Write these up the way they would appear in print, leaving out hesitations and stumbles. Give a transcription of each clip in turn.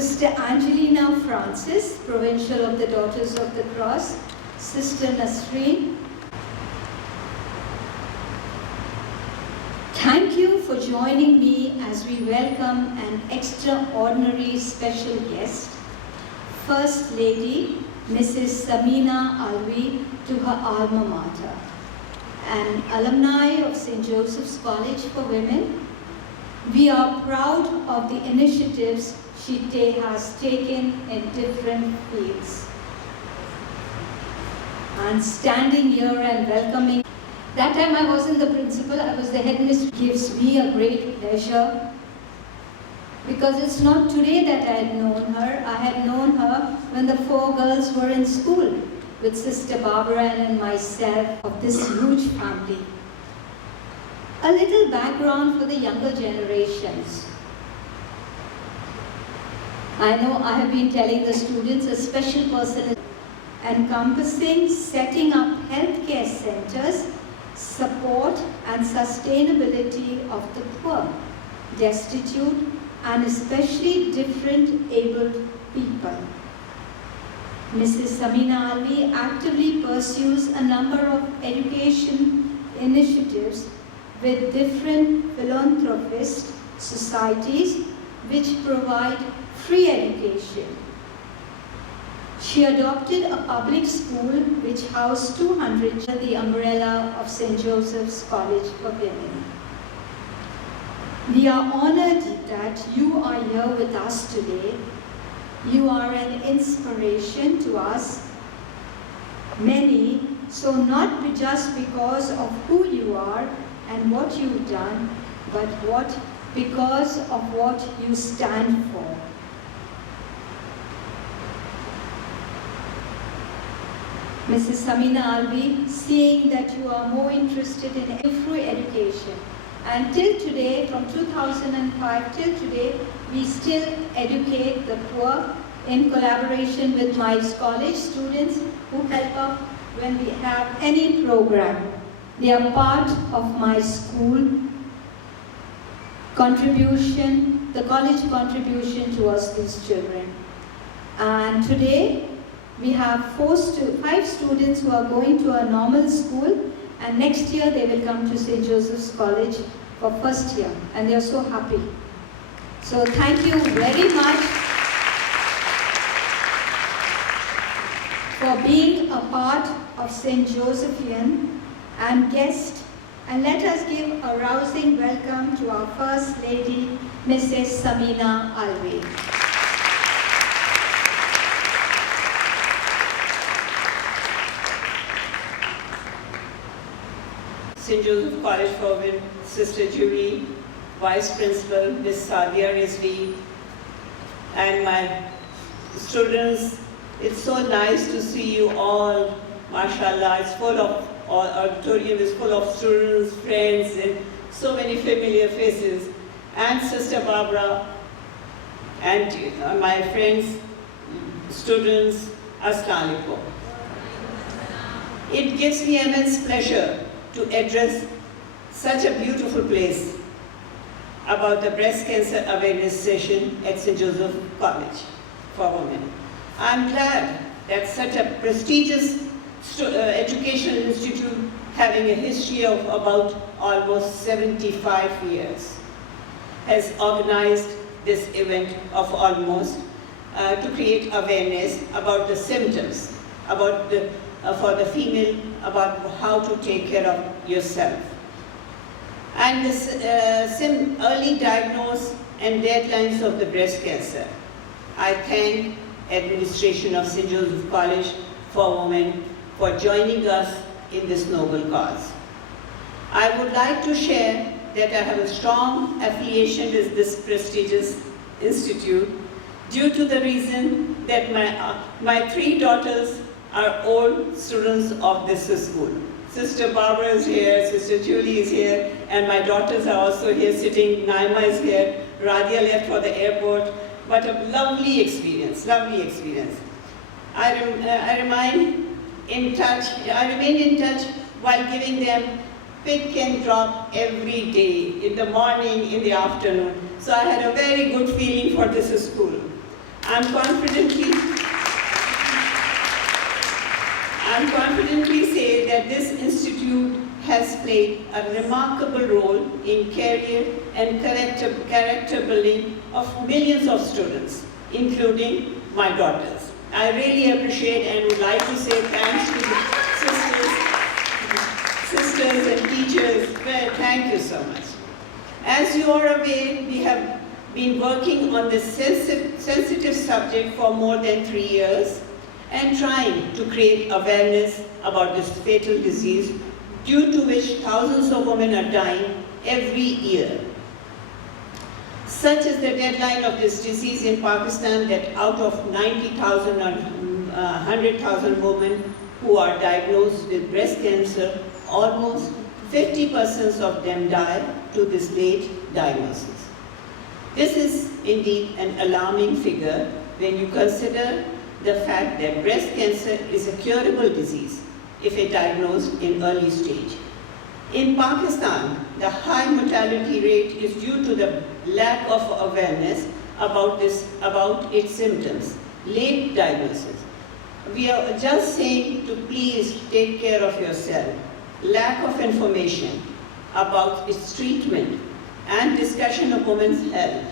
Sister Angelina Francis, Provincial of the Daughters of the Cross, Sister Nasreen. Thank you for joining me as we welcome an extraordinary special guest, First Lady Mrs. Samina Alvi, to her alma mater, an alumni of St. Joseph's College for Women. We are proud of the initiatives she has taken in different fields. And standing here and welcoming, that time I wasn't the principal, I was the headmistress. Gives me a great pleasure, because it's not today that I had known her. I had known her when the 4 girls were in school with Sister Barbara and myself of this huge family. A little background for the younger generations. I know I have been telling the students a special person encompassing setting up healthcare centers, support and sustainability of the poor, destitute and especially different abled people. Mrs. Samina Alvi actively pursues a number of education initiatives with different philanthropist societies which provide free education. She adopted a public school which housed 200 under the umbrella of St. Joseph's College for Women. We are honored that you are here with us today. You are an inspiration to us, many, so not just because of who you are and what you've done, but because of what you stand for. Mrs. Samina Alvi, seeing that you are more interested in free education, and till today, from 2005 till today, we still educate the poor in collaboration with my college students who help us when we have any program. They are part of my school contribution, the college contribution towards these children. And today, we have 5 students who are going to a normal school, and next year they will come to St. Joseph's College for first year, and they are so happy. So thank you very much for being a part of St. Josephian and guest, and let us give a rousing welcome to our First Lady, Mrs. Samina Alvi. St. Joseph College for Women, Sister Julie, Vice Principal, Ms. Sadia Rizvi, and my students. It's so nice to see you all. MashaAllah, it's full of, auditorium is full of students, friends, and so many familiar faces. And Sister Barbara, and my friends, students, Assalamu alaikum. It gives me immense pleasure to address such a beautiful place about the breast cancer awareness session at St. Joseph College for Women. I'm glad that such a prestigious educational institute having a history of about almost 75 years has organized this event of almost to create awareness about the symptoms, about the for the female, about how to take care of yourself. And this early diagnosis and deadlines of the breast cancer. I thank administration of St. Joseph College for Women for joining us in this noble cause. I would like to share that I have a strong affiliation with this prestigious institute due to the reason that my 3 daughters are old students of this school. Sister Barbara is here, Sister Julie is here, and my daughters are also here sitting. Naima is here, Radia left for the airport. What a lovely experience, lovely experience. I remain in touch while giving them pick and drop every day, in the morning, in the afternoon. So I had a very good feeling for this school. I'm confidently say that this institute has played a remarkable role in career and character building of millions of students, including my daughters. I really appreciate and would like to say thanks to the sisters and teachers. Well, thank you so much. As you are aware, we have been working on this sensitive subject for more than 3 years and trying to create awareness about this fatal disease due to which thousands of women are dying every year. Such is the deadline of this disease in Pakistan that out of 90,000 or 100,000 women who are diagnosed with breast cancer, almost 50% of them die to this late diagnosis. This is indeed an alarming figure when you consider the fact that breast cancer is a curable disease if it diagnosed in early stage. In Pakistan, the high mortality rate is due to the lack of awareness about its symptoms, late diagnosis. We are just saying to please take care of yourself. Lack of information about its treatment and discussion of women's health,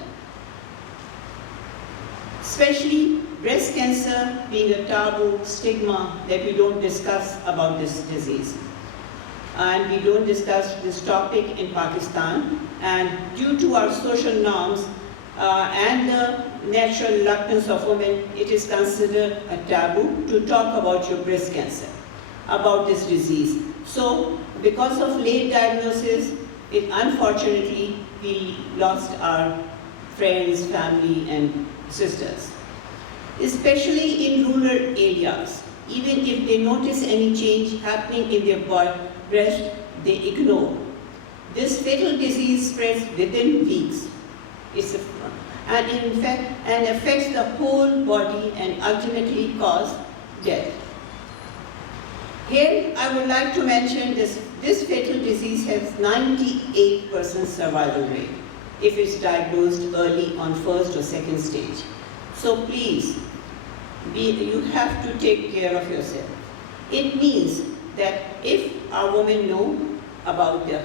especially breast cancer being a taboo stigma that we don't discuss about this disease. And we don't discuss this topic in Pakistan, and due to our social norms and the natural reluctance of women, it is considered a taboo to talk about your breast cancer, about this disease. So, because of late diagnosis, unfortunately, we lost our friends, family, and sisters. Especially in rural areas, even if they notice any change happening in their breast, they ignore. This fatal disease spreads within weeks. And in fact, affects the whole body and ultimately cause death. Here, I would like to mention this fatal disease has 98% survival rate if it's diagnosed early on first or second stage. So please, you have to take care of yourself. It means that if our women know about the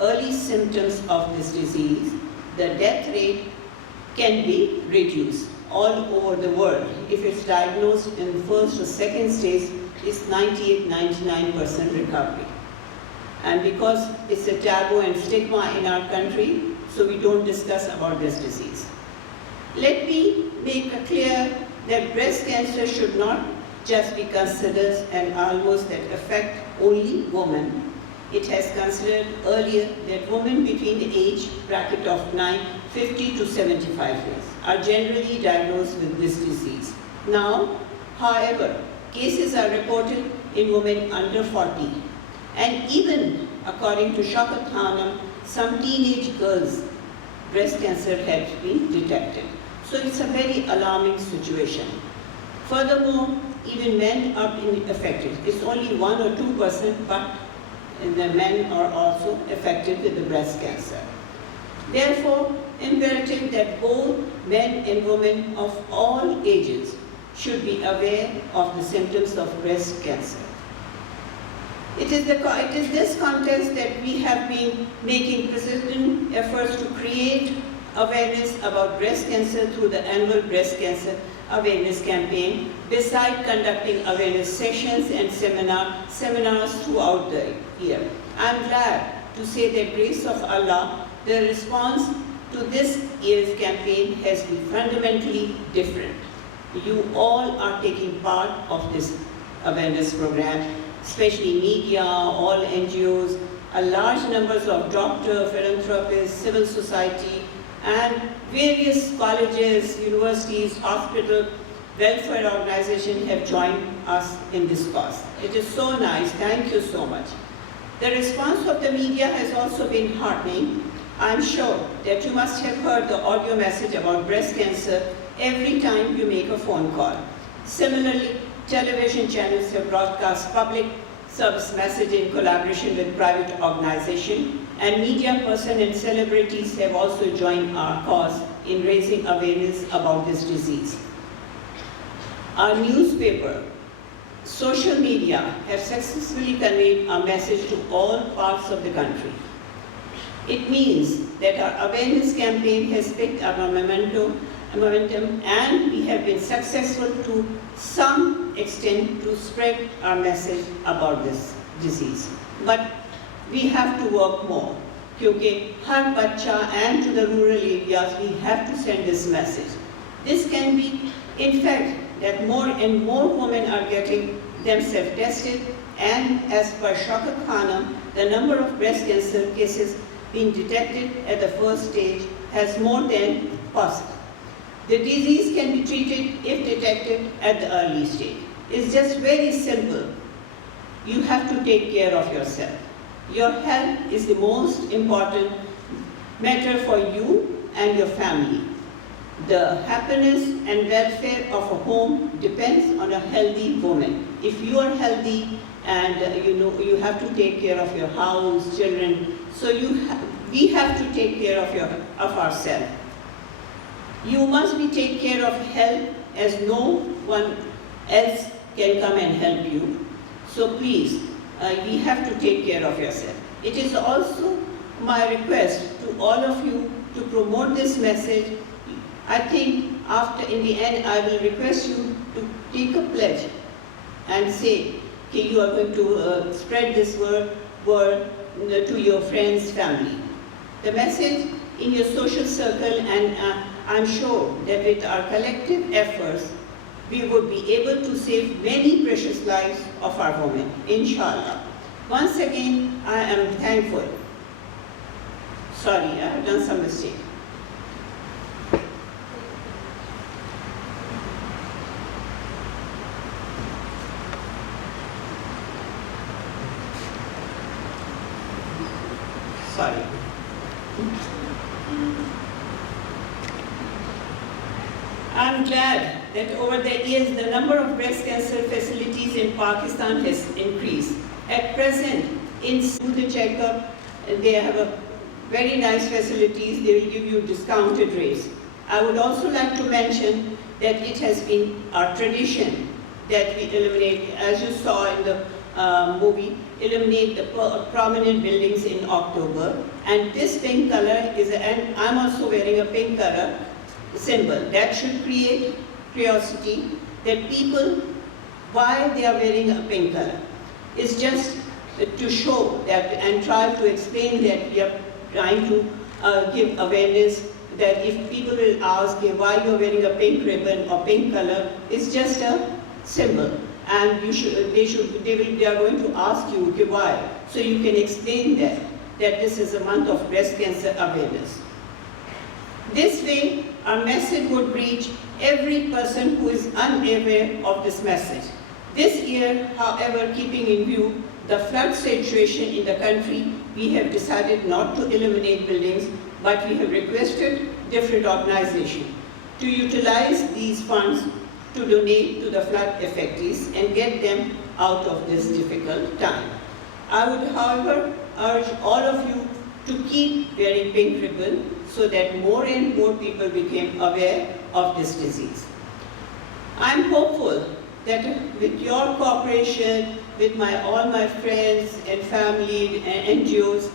early symptoms of this disease, the death rate can be reduced all over the world. If it's diagnosed in first or second stage, it's 98–99% recovery. And because it's a taboo and stigma in our country, so we don't discuss about this disease. Let me make it clear that breast cancer should not just be considered an almost that affect only women. It has considered earlier that women between the age bracket of 50 to 75 years are generally diagnosed with this disease. Now, however, cases are reported in women under 40. And even according to Shaukat Khanum, some teenage girls' breast cancer has been detected. So it's a very alarming situation. Furthermore, even men are being affected. It's only 1 or 2%, but the men are also affected with the breast cancer. Therefore, imperative that both men and women of all ages should be aware of the symptoms of breast cancer. It is this context that we have been making persistent efforts to create awareness about breast cancer through the annual breast cancer awareness campaign, besides conducting awareness sessions and seminars throughout the year. I am glad to say that grace of Allah, the response to this year's campaign has been fundamentally different. You all are taking part of this awareness program, especially media, all NGOs, a large numbers of doctors, philanthropists, civil society, and various colleges, universities, hospitals, welfare organizations have joined us in this cause. It is so nice. Thank you so much. The response of the media has also been heartening. I'm sure that you must have heard the audio message about breast cancer every time you make a phone call. Similarly, television channels have broadcast public service message in collaboration with private organizations, and media persons and celebrities have also joined our cause in raising awareness about this disease. Our newspaper, social media have successfully conveyed our message to all parts of the country. It means that our awareness campaign has picked up a momentum and we have been successful to some extent to spread our message about this disease. But we have to work more. Because har bacha and to the rural areas, we have to send this message. This can be, in fact, that more and more women are getting themselves tested, and as per Shaukat Khanum, the number of breast cancer cases being detected at the first stage has more than possible. The disease can be treated if detected at the early stage. It's just very simple. You have to take care of yourself. Your health is the most important matter for you and your family. The happiness and welfare of a home depends on a healthy woman. If you are healthy and you have to take care of your house, children, so we have to take care of ourselves. You must be take care of health as no one else can come and help you. So please, we have to take care of yourself. It is also my request to all of you to promote this message. I think in the end, I will request you to take a pledge and say, okay, you are going to spread this word to your friends, family. The message in your social circle, and I'm sure that with our collective efforts, we would be able to save many precious lives of our women, inshallah. Once again, I am thankful. Sorry, I have done some mistake. Sorry. I'm glad that over the years the number of breast cancer facilities in Pakistan has increased. At present, in the checkup, they have a very nice facilities. They will give you discounted rates. I would also like to mention that it has been our tradition that we eliminate, as you saw in the movie, eliminate the prominent buildings in October. And this pink color is, and I'm also wearing a pink color symbol. That should create curiosity that people, why they are wearing a pink color. It's just to show that and try to explain that we are trying to give awareness that if people will ask why you're wearing a pink ribbon or pink color, it's just a symbol. And they are going to ask you why. So you can explain that this is a month of breast cancer awareness. This way, our message would reach every person who is unaware of this message. This year, however, keeping in view the flood situation in the country, we have decided not to eliminate buildings, but we have requested different organizations to utilize these funds to donate to the flood affectees and get them out of this difficult time. I would, however, urge all of you to keep wearing pink ribbon so that more and more people become aware of this disease. I'm hopeful that with your cooperation, with all my friends and family and NGOs,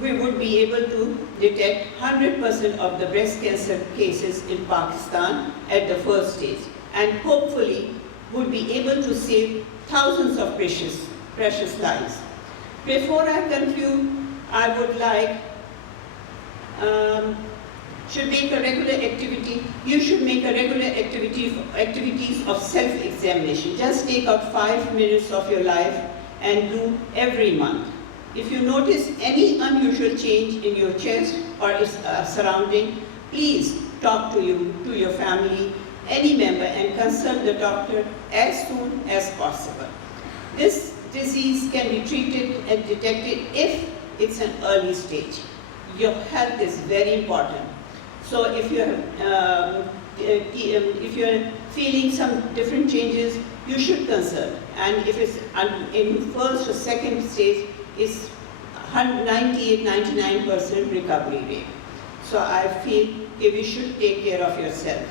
we would be able to detect 100% of the breast cancer cases in Pakistan at the first stage, and hopefully would be able to save thousands of precious lives. Before I conclude, I would like should make a regular activity. You should make a regular activities of self-examination. Just take out 5 minutes of your life and do every month. If you notice any unusual change in your chest or its surrounding, please talk to your family, any member, and consult the doctor as soon as possible. This disease can be treated and detected if it's an early stage. Your health is very important. So if you're feeling some different changes, you should consult. And if it's in first or second stage, it's 98–99% recovery rate. So I feel we should take care of yourself.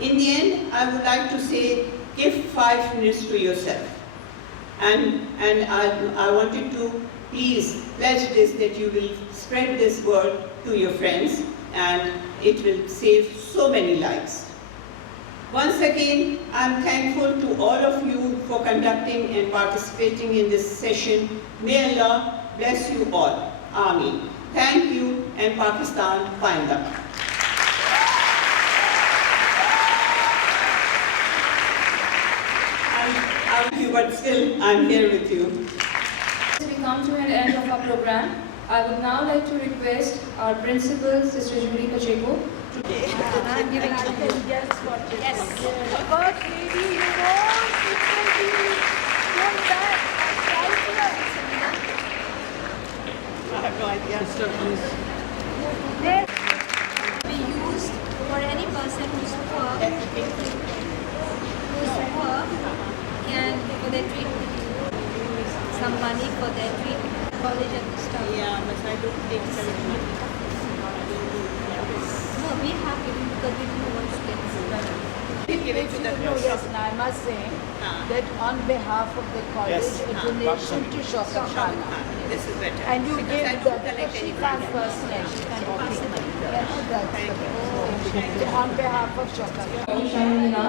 In the end, I would like to say give 5 minutes to yourself. And I wanted to please pledge this, that you will spread this word to your friends, and it will save so many lives. Once again, I am thankful to all of you for conducting and participating in this session. May Allah bless you all. Ameen. Thank you, and Pakistan Painda. But still, I'm here with you. As we come to an end of our program, I would now like to request our principal, Sister Julie Pacheco, to I'm giving it to you. Yes. But maybe you won't, it will be going back. I have no idea. Sister, please. Be used for any person who's poor, can for their treatment. Some money for their treatment, college and stuff. Yeah, but I don't take money. No, we have given because we don't want to get started. Give it to the Yes, and I must say that on behalf of the college, a donation to Shokhan. This is better. And you Because I give don't the collect any Shifan money. personally. That's on behalf of Shokhan. Shahina.